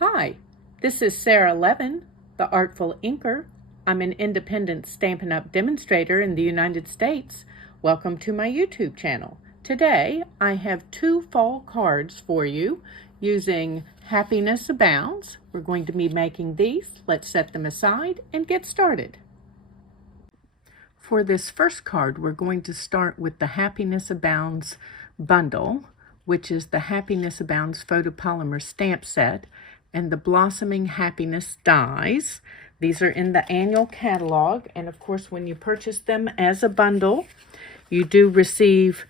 Hi, this is Sara Levin, the Artful Inker. I'm an independent Stampin' Up! Demonstrator in the United States. Welcome to my YouTube channel. Today, I have two fall cards for you using Happiness Abounds. We're going to be making these. Let's set them aside and get started. For this first card, we're going to start with the Happiness Abounds bundle, which is the Happiness Abounds photopolymer stamp set, and the Blossoming Happiness dies. These are in the annual catalog, and of course when you purchase them as a bundle, you do receive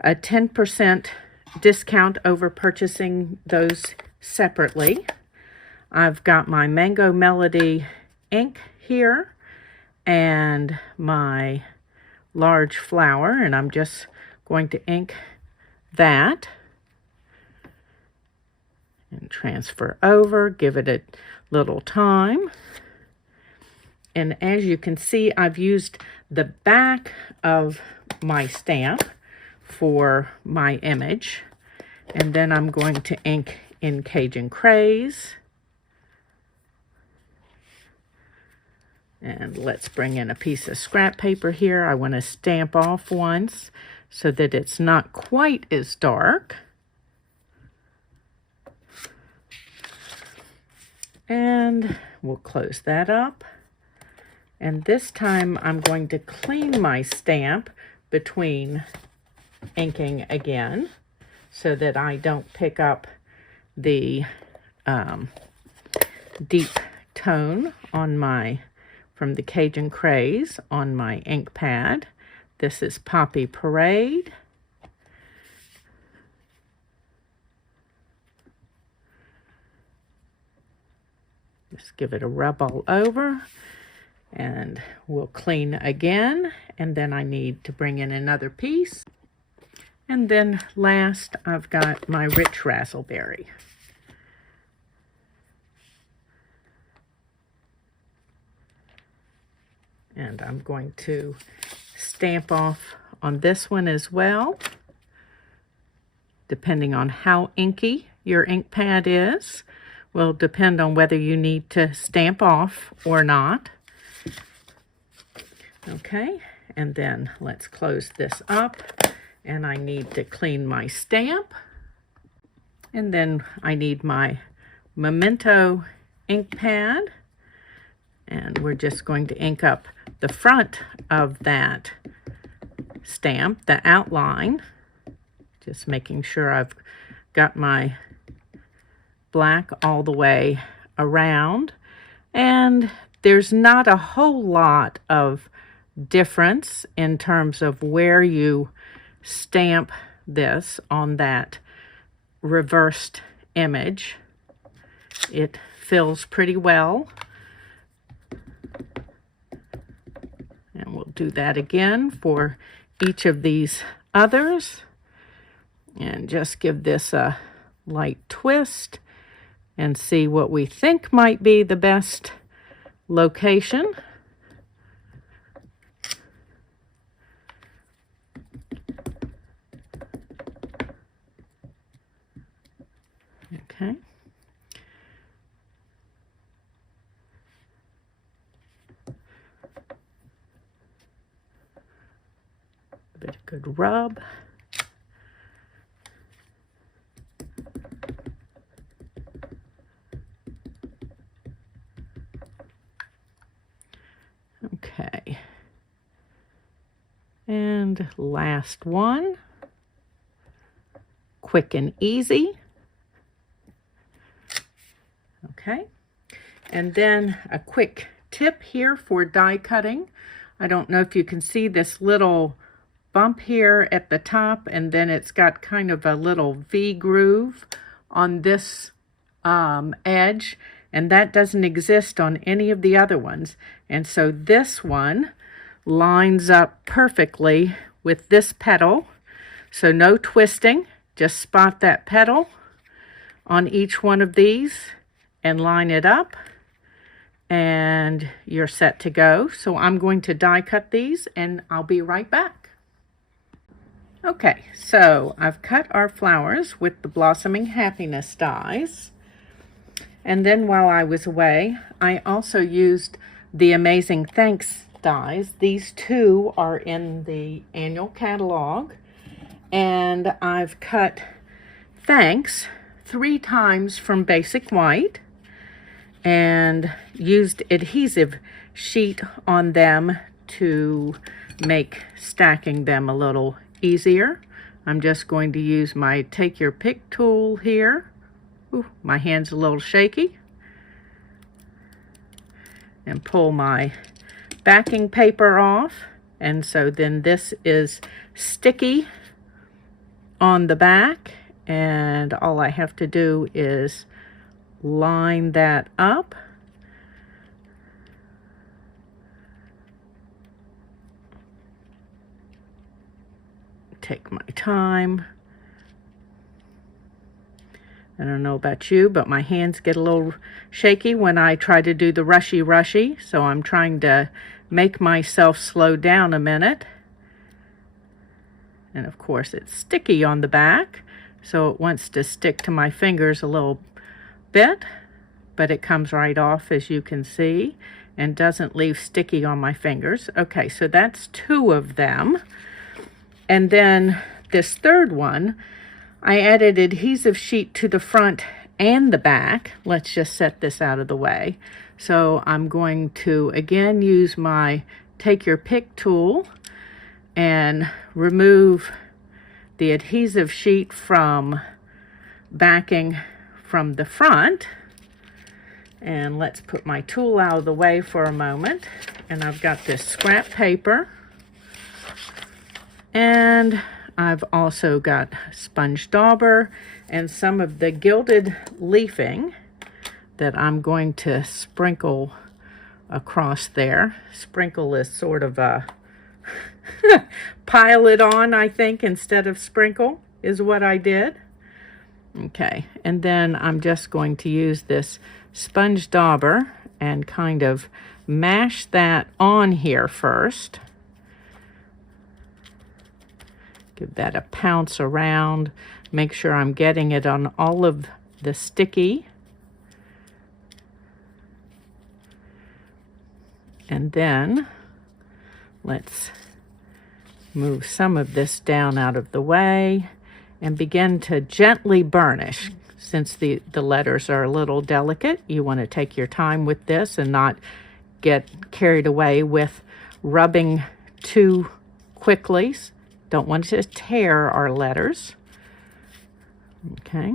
a 10% discount over purchasing those separately. I've got my Mango Melody ink here and my large flower, and I'm just going to ink that and transfer over, give it a little time. And as you can see, I've used the back of my stamp for my image. And then I'm going to ink in Cajun Craze. And let's bring in a piece of scrap paper here. I want to stamp off once so that it's not quite as dark. And we'll close that up. And this time I'm going to clean my stamp between inking again so that I don't pick up the deep tone on from the Cajun Craze on my ink pad. This is Poppy Parade. Just give it a rub all over, and we'll clean again. And then I need to bring in another piece. And then last, I've got my Rich Razzleberry. And I'm going to stamp off on this one as well, depending on how inky your ink pad is. Will depend on whether you need to stamp off or not. Okay, and then let's close this up, and I need to clean my stamp. And then I need my Memento ink pad, and we're just going to ink up the front of that stamp, the outline, just making sure I've got my black all the way around. And there's not a whole lot of difference in terms of where you stamp this on that reversed image. It fills pretty well. And we'll do that again for each of these others. And just give this a light twist and see what we think might be the best location. Okay. A bit of good rub. Okay, and last one, quick and easy. Okay, and then a quick tip here for die cutting. I don't know if you can see this little bump here at the top, and then it's got kind of a little V groove on this edge, and that doesn't exist on any of the other ones. And so this one lines up perfectly with this petal. So no twisting, just spot that petal on each one of these and line it up, and you're set to go. So I'm going to die cut these, and I'll be right back. Okay, so I've cut our flowers with the Blossoming Happiness dies. And then while I was away, I also used the Amazing Thanks dies. These two are in the annual catalog. And I've cut thanks 3 times from basic white and used adhesive sheet on them to make stacking them a little easier. I'm just going to use my take your pick tool here. Ooh, my hand's a little shaky. And pull my backing paper off. And so then this is sticky on the back, and all I have to do is line that up. Take my time. I don't know about you, but my hands get a little shaky when I try to do the rushy, so I'm trying to make myself slow down a minute. And of course it's sticky on the back, so it wants to stick to my fingers a little bit, but it comes right off, as you can see, and doesn't leave sticky on my fingers. Okay, so that's 2 of them. And then this third one, I added adhesive sheet to the front and the back. Let's just set this out of the way. So I'm going to again use my take your pick tool and remove the adhesive sheet from backing from the front. And let's put my tool out of the way for a moment. And I've got this scrap paper. And I've also got sponge dauber and some of the gilded leafing that I'm going to sprinkle across there. Sprinkle is sort of a pile it on, I think, instead of sprinkle is what I did. Okay, and then I'm just going to use this sponge dauber and kind of mash that on here first. Give that a pounce around. Make sure I'm getting it on all of the sticky. And then let's move some of this down out of the way and begin to gently burnish. Since the letters are a little delicate, you want to take your time with this and not get carried away with rubbing too quickly. Don't want to tear our letters. Okay.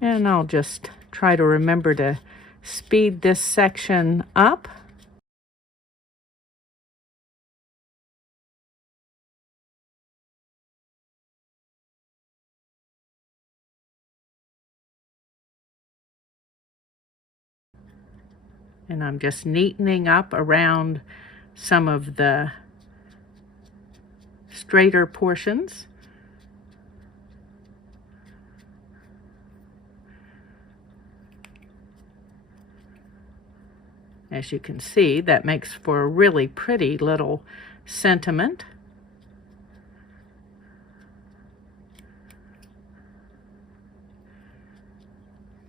And I'll just try to remember to speed this section up. And I'm just neatening up around some of the straighter portions. As you can see, that makes for a really pretty little sentiment.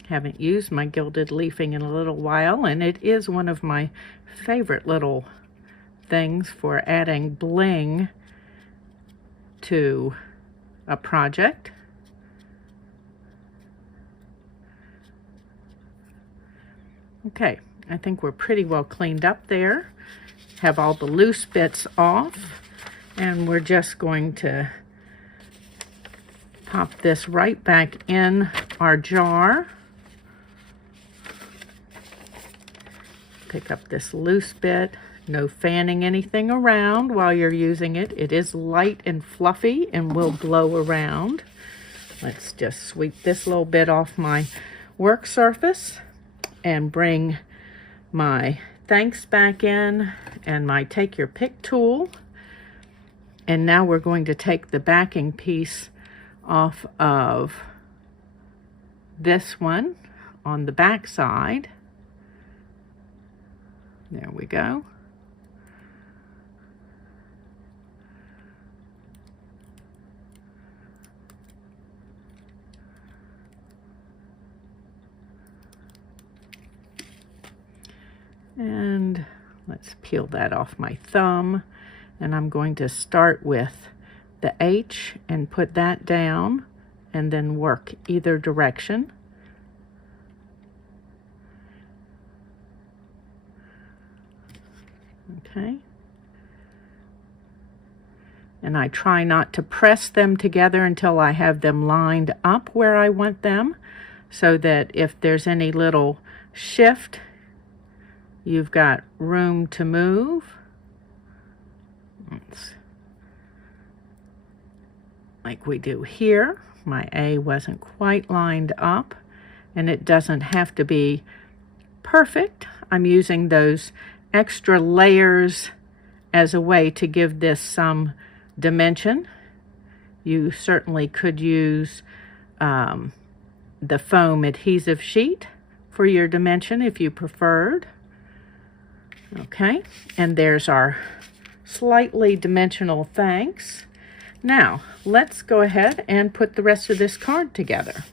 Haven't used my gilded leafing in a little while, and it is one of my favorite little things for adding bling to a project. Okay, I think we're pretty well cleaned up there. Have all the loose bits off, and we're just going to pop this right back in our jar. Pick up this loose bit. No fanning anything around while you're using it. It is light and fluffy and will blow around. Let's just sweep this little bit off my work surface and bring my thanks back in and my take your pick tool. And now we're going to take the backing piece off of this one on the back side. There we go. And let's peel that off my thumb. And I'm going to start with the H and put that down and then work either direction. Okay. And I try not to press them together until I have them lined up where I want them, so that if there's any little shift, you've got room to move. Like we do here. My A wasn't quite lined up, and it doesn't have to be perfect. I'm using those extra layers as a way to give this some dimension. You certainly could use the foam adhesive sheet for your dimension if you preferred. Okay, and there's our slightly dimensional thanks. Now, let's go ahead and put the rest of this card together.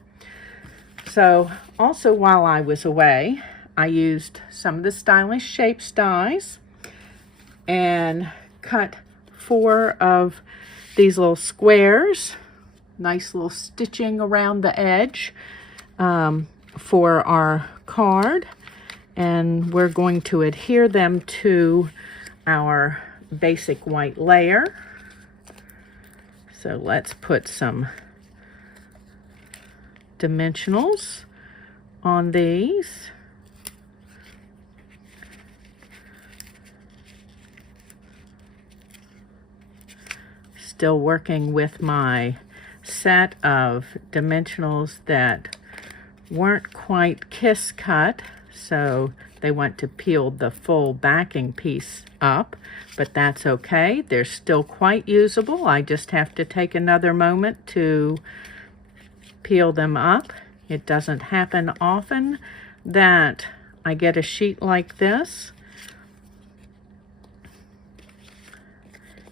So, also while I was away, I used some of the Stylish Shapes dies and cut 4 of these little squares, nice little stitching around the edge for our card. And we're going to adhere them to our basic white layer. So let's put some dimensionals on these. Still working with my set of dimensionals that weren't quite kiss cut, so they want to peel the full backing piece up, but that's okay. They're still quite usable. I just have to take another moment to peel them up. It doesn't happen often that I get a sheet like this.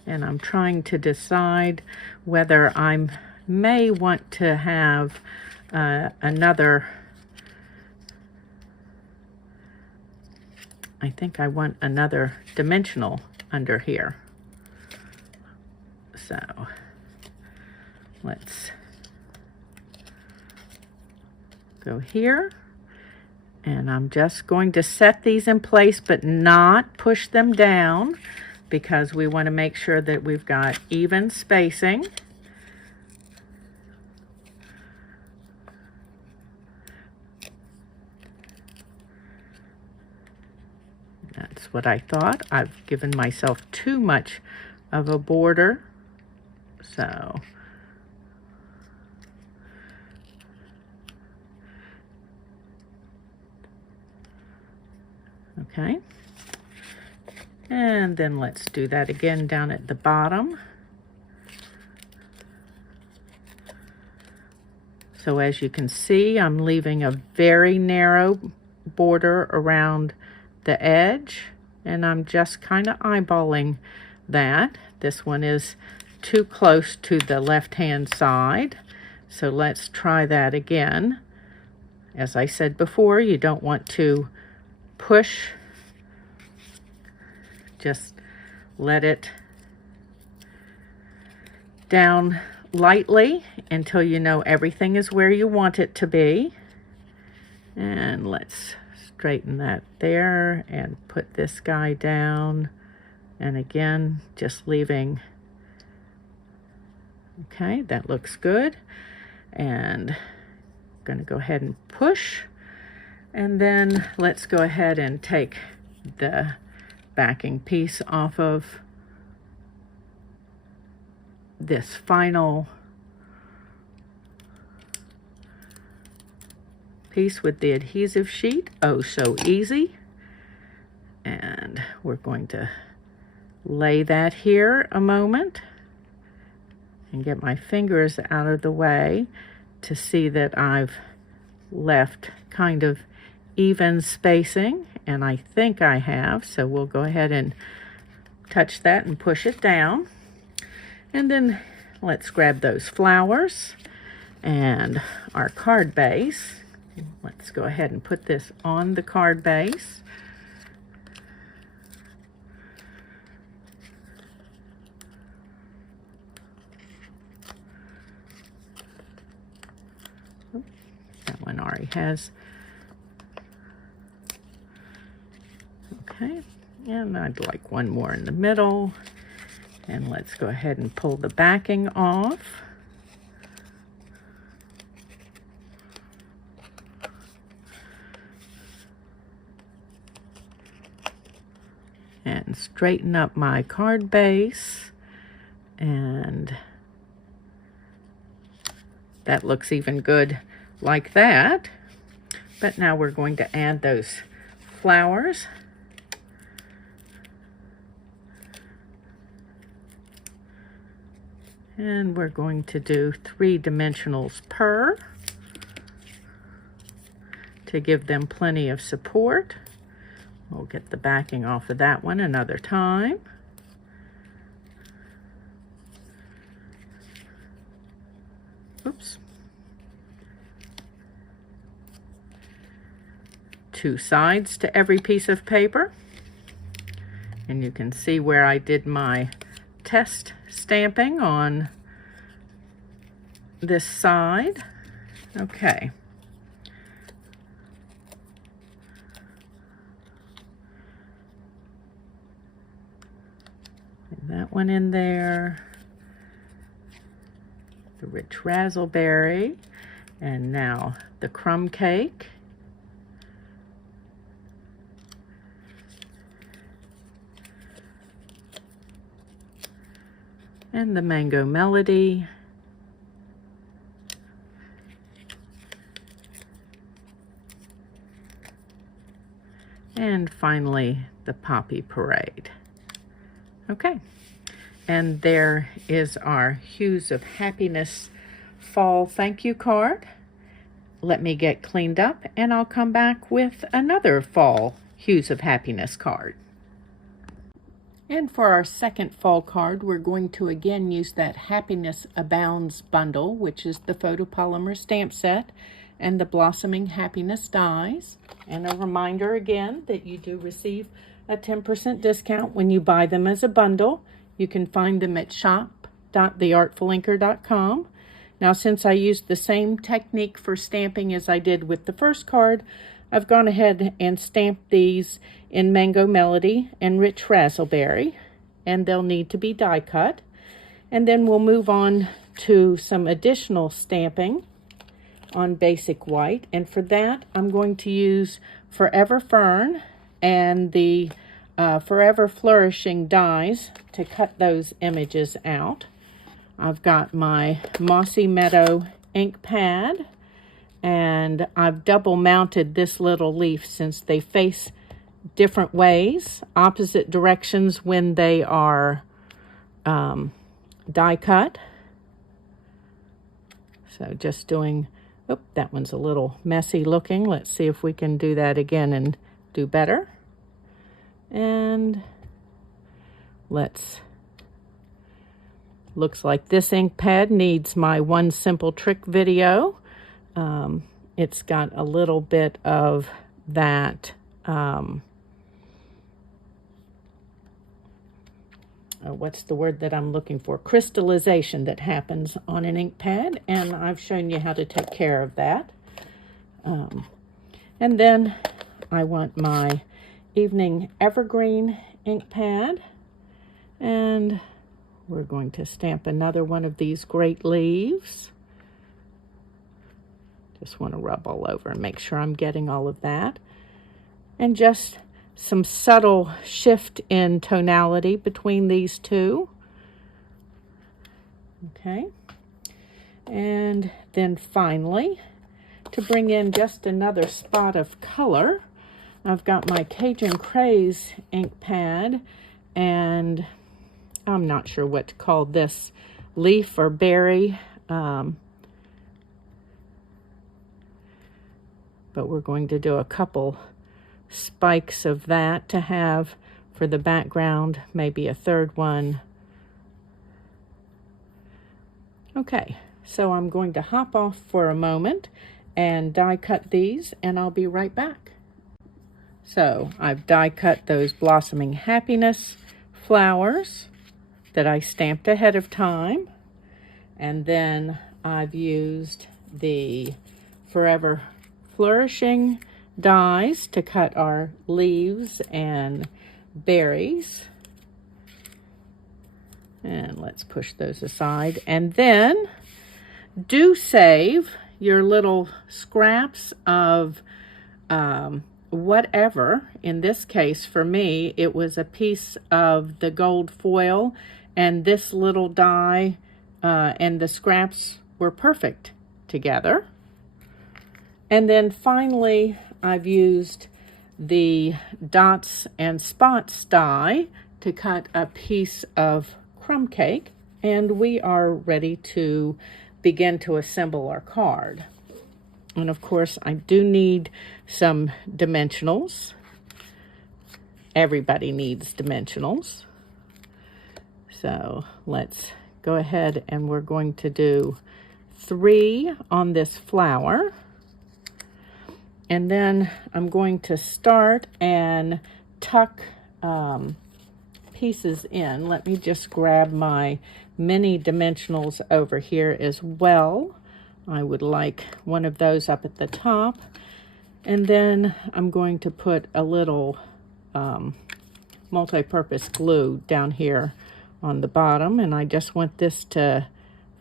And I'm trying to decide whether I may want to have another. I think I want another dimensional under here. So let's go here. And I'm just going to set these in place, but not push them down, because we want to make sure that we've got even spacing. That's what I thought. I've given myself too much of a border. So okay. And then let's do that again down at the bottom. So as you can see, I'm leaving a very narrow border around the edge, and I'm just kind of eyeballing that. This one is too close to the left-hand side, so let's try that again. As I said before, you don't want to push, just let it down lightly until you know everything is where you want it to be. And let's straighten that there and put this guy down, and again just leaving. Okay, that looks good. And I'm going to go ahead and push, and then let's go ahead and take the backing piece off of this final piece with the adhesive sheet. Oh, so easy. And we're going to lay that here a moment and get my fingers out of the way to see that I've left kind of even spacing, and I think I have, so we'll go ahead and touch that and push it down. And then let's grab those flowers and our card base. Let's go ahead and put this on the card base. one already has. Okay, and I'd like one more in the middle. And let's go ahead and pull the backing off. And straighten up my card base. And that looks even good like that. But now we're going to add those flowers. And we're going to do 3 dimensionals per to give them plenty of support. We'll get the backing off of that one another time. Oops. 2 sides to every piece of paper. And you can see where I did my test stamping on this side. Okay. That one in there, the rich raspberry, and now the crumb cake. And the mango melody. And finally, the poppy parade. Okay, and there is our Hues of Happiness fall thank you card. Let me get cleaned up and I'll come back with another fall Hues of Happiness card. And for our second fall card, we're going to again use that Happiness Abounds bundle, which is the photopolymer stamp set and the Blossoming Happiness dies. And a reminder again that you do receive a 10% discount when you buy them as a bundle. You can find them at shop.theartfulinker.com. Now, since I used the same technique for stamping as I did with the first card, I've gone ahead and stamped these in Mango Melody and Rich Raspberry, and they'll need to be die cut. And then we'll move on to some additional stamping on basic white, and for that I'm going to use Forever Fern and the Forever Flourishing dies to cut those images out. I've got my Mossy Meadow ink pad, and I've double mounted this little leaf since they face different ways, opposite directions when they are die cut. So just doing, oh, that one's a little messy looking. Let's see if we can do that again and do better. And looks like this ink pad needs my one simple trick video. It's got a little bit of that what's the word that I'm looking for? Crystallization that happens on an ink pad, and I've shown you how to take care of that. And then I want my Evening Evergreen ink pad, and we're going to stamp another one of these great leaves. Just want to rub all over and make sure I'm getting all of that. And just some subtle shift in tonality between these two. Okay. And then finally, to bring in just another spot of color, I've got my Cajun Craze ink pad, and I'm not sure what to call this, leaf or berry. But we're going to do a couple spikes of that to have for the background, maybe a third one. Okay, so I'm going to hop off for a moment and die cut these, and I'll be right back. So I've die cut those Blossoming Happiness flowers that I stamped ahead of time, and then I've used the Forever flourishing dies to cut our leaves and berries. And let's push those aside. And then do save your little scraps of whatever. In this case, for me, it was a piece of the gold foil, and this little die and the scraps were perfect together. And then finally, I've used the dots and spots die to cut a piece of crumb cake, and we are ready to begin to assemble our card. And of course, I do need some dimensionals. Everybody needs dimensionals. So let's go ahead, and we're going to do 3 on this flower. And then I'm going to start and tuck pieces in. Let me just grab my mini dimensionals over here as well. I would like one of those up at the top. And then I'm going to put a little multi-purpose glue down here on the bottom. And I just want this to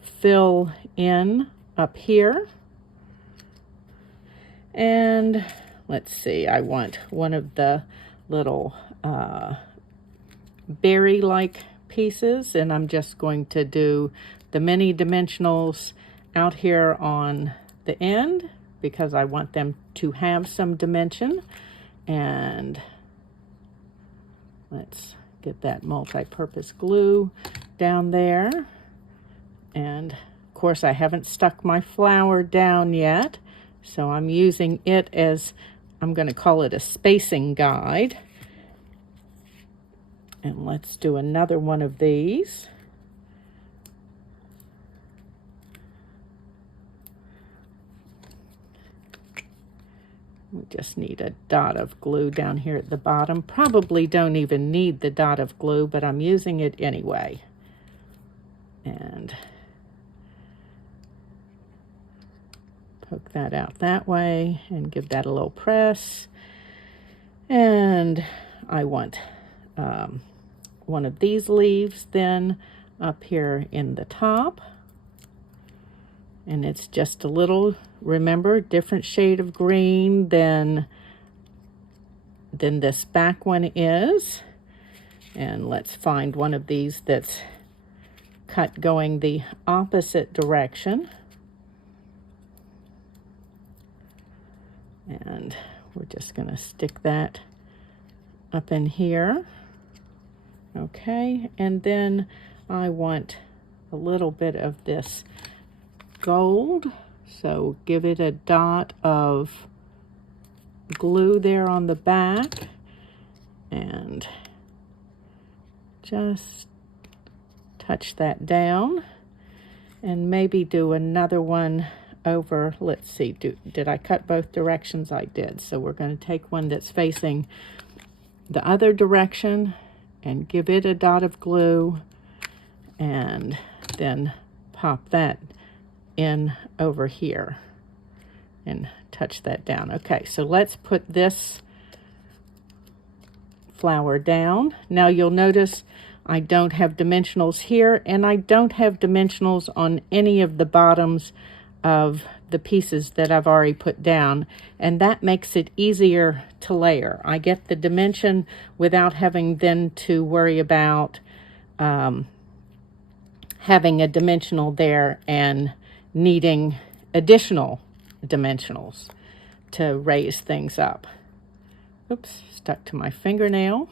fill in up here. And let's see, I want one of the little berry-like pieces, and I'm just going to do the mini dimensionals out here on the end because I want them to have some dimension. And let's get that multi-purpose glue down there. And of course, I haven't stuck my flower down yet, so I'm using it as, I'm going to call it a spacing guide. And let's do another one of these. We just need a dot of glue down here at the bottom. Probably don't even need the dot of glue, but I'm using it anyway. And poke that out that way and give that a little press. And I want one of these leaves then up here in the top. And it's just a little, remember, different shade of green than this back one is. And let's find one of these that's cut going the opposite direction. And we're just going to stick that up in here. Okay, and then I want a little bit of this gold, so give it a dot of glue there on the back, and just touch that down, and maybe do another one over. Let's see, did I cut both directions? I did. So we're going to take one that's facing the other direction and give it a dot of glue, and then pop that in over here and touch that down. Okay, so let's put this flower down. Now you'll notice I don't have dimensionals here, and I don't have dimensionals on any of the bottoms of the pieces that I've already put down, and that makes it easier to layer. I get the dimension without having then to worry about having a dimensional there and needing additional dimensionals to raise things up. Oops, stuck to my fingernail.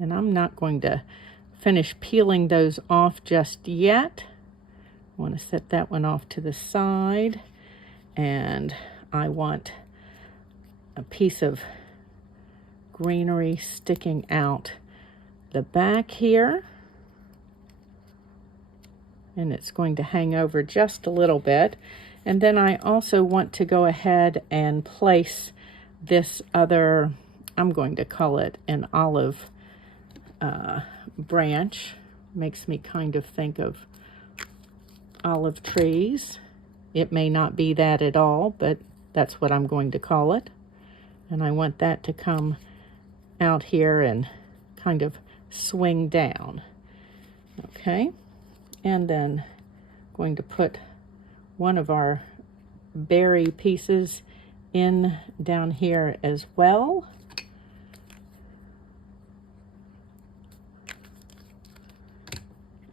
And I'm not going to finish peeling those off just yet. I want to set that one off to the side, and I want a piece of greenery sticking out the back here, and it's going to hang over just a little bit. And then I also want to go ahead and place this other, I'm going to call it an olive branch. Makes me kind of think of olive trees. It may not be that at all, but that's what I'm going to call it. And I want that to come out here and kind of swing down. Okay, and then going to put one of our berry pieces in down here as well.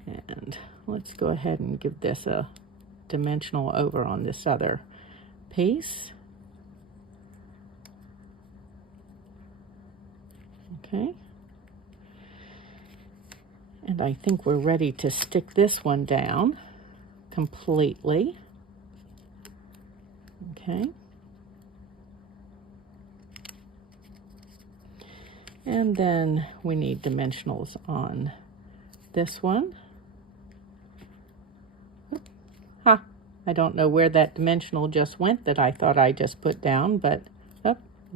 And let's go ahead and give this a dimensional over on this other piece. Okay. And I think we're ready to stick this one down completely. Okay. And then we need dimensionals on this one. Ha! I don't know where that dimensional just went that I thought I just put down, but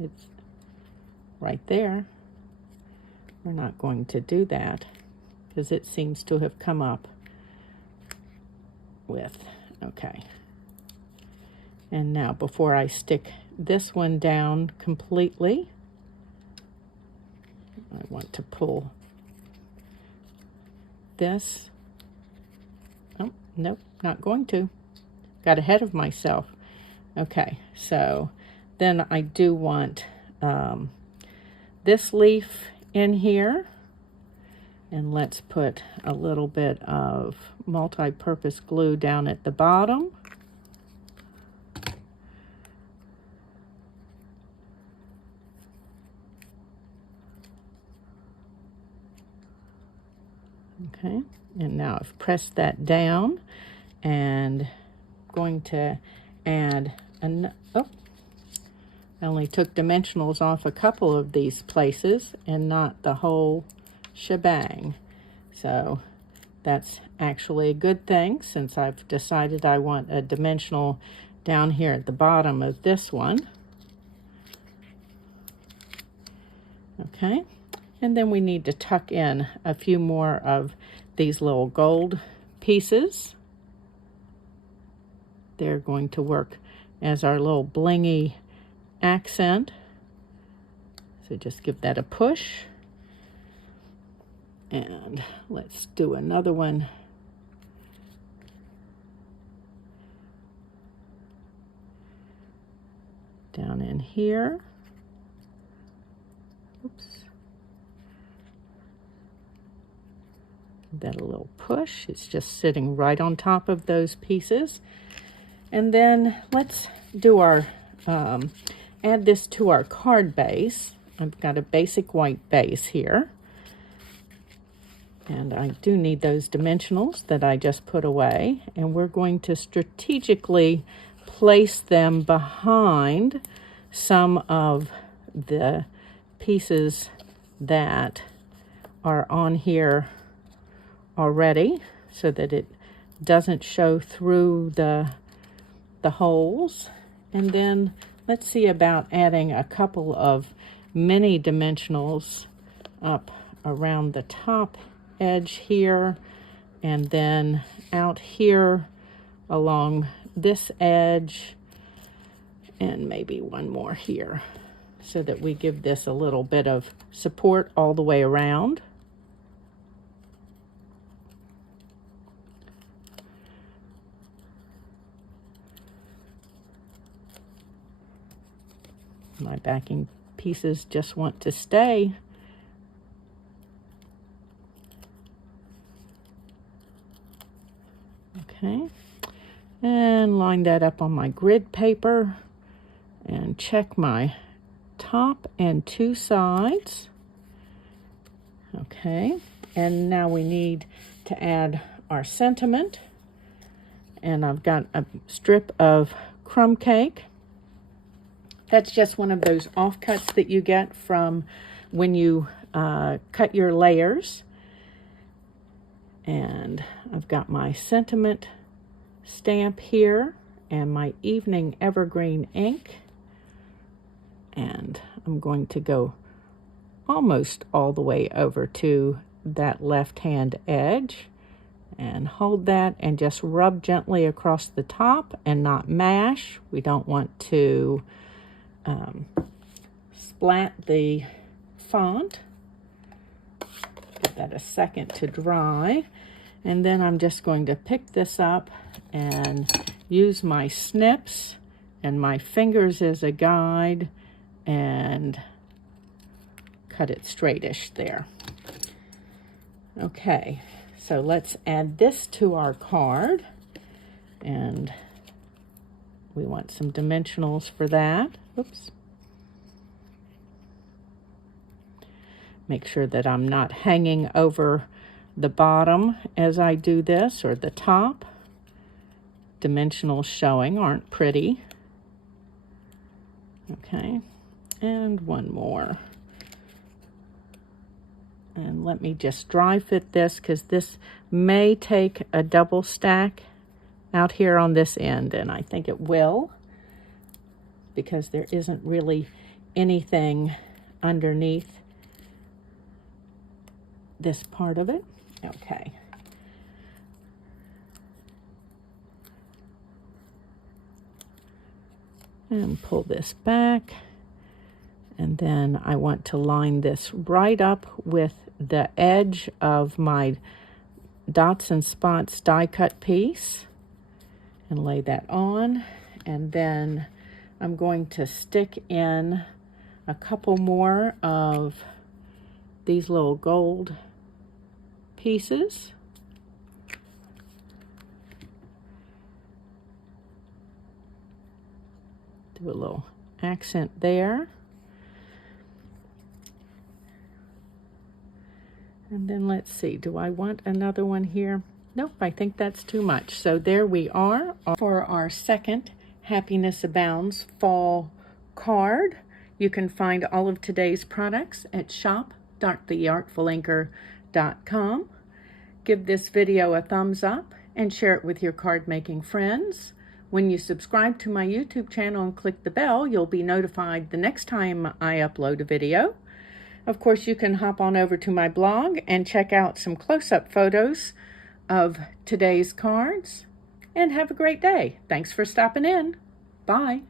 it's right there. We're not going to do that because it seems to have come up with, okay. And now before I stick this one down completely, I want to pull this. Oh, nope, not going to. Got ahead of myself. Okay, so then I do want this leaf in here. And let's put a little bit of multi-purpose glue down at the bottom. Okay, and now I've pressed that down and going to add I only took dimensionals off a couple of these places and not the whole shebang. So that's actually a good thing since I've decided I want a dimensional down here at the bottom of this one. Okay, and then we need to tuck in a few more of these little gold pieces. They're going to work as our little blingy accent. So just give that a push. And let's do another one down in here. Oops. Give that a little push. It's just sitting right on top of those pieces. And then let's do our, add this to our card base. I've got a basic white base here. And I do need those dimensionals that I just put away. And we're going to strategically place them behind some of the pieces that are on here already so that it doesn't show through the holes. And then let's see about adding a couple of mini dimensionals up around the top edge here and then out here along this edge and maybe one more here so that we give this a little bit of support all the way around. My backing pieces just want to stay. Okay, and line that up on my grid paper and check my top and two sides. Okay, and now we need to add our sentiment. And I've got a strip of crumb cake. That's just one of those offcuts that you get from when you cut your layers. And I've got my sentiment stamp here and my evening evergreen ink. And I'm going to go almost all the way over to that left-hand edge. And hold that and just rub gently across the top and not mash. We don't want to splat the font. Give that a second to dry. And then I'm just going to pick this up and use my snips and my fingers as a guide and cut it straightish there. Okay, so let's add this to our card, and we want some dimensionals for that. Oops. Make sure that I'm not hanging over the bottom as I do this, or the top. Dimensionals showing aren't pretty. Okay, and one more. And let me just dry fit this, because this may take a double stack out here on this end, and I think it will, because there isn't really anything underneath this part of it. Okay. And pull this back. And then I want to line this right up with the edge of my Dots and Spots die cut piece and lay that on. And then I'm going to stick in a couple more of these little gold pieces. Do a little accent there. And then let's see, do I want another one here? Nope, I think that's too much. So there we are for our second Happiness Abounds fall card. You can find all of today's products at shop.theartfulinker.com. Give this video a thumbs up and share it with your card making friends. When you subscribe to my YouTube channel and click the bell, you'll be notified the next time I upload a video. Of course, you can hop on over to my blog and check out some close-up photos of today's cards. And have a great day. Thanks for stopping in. Bye.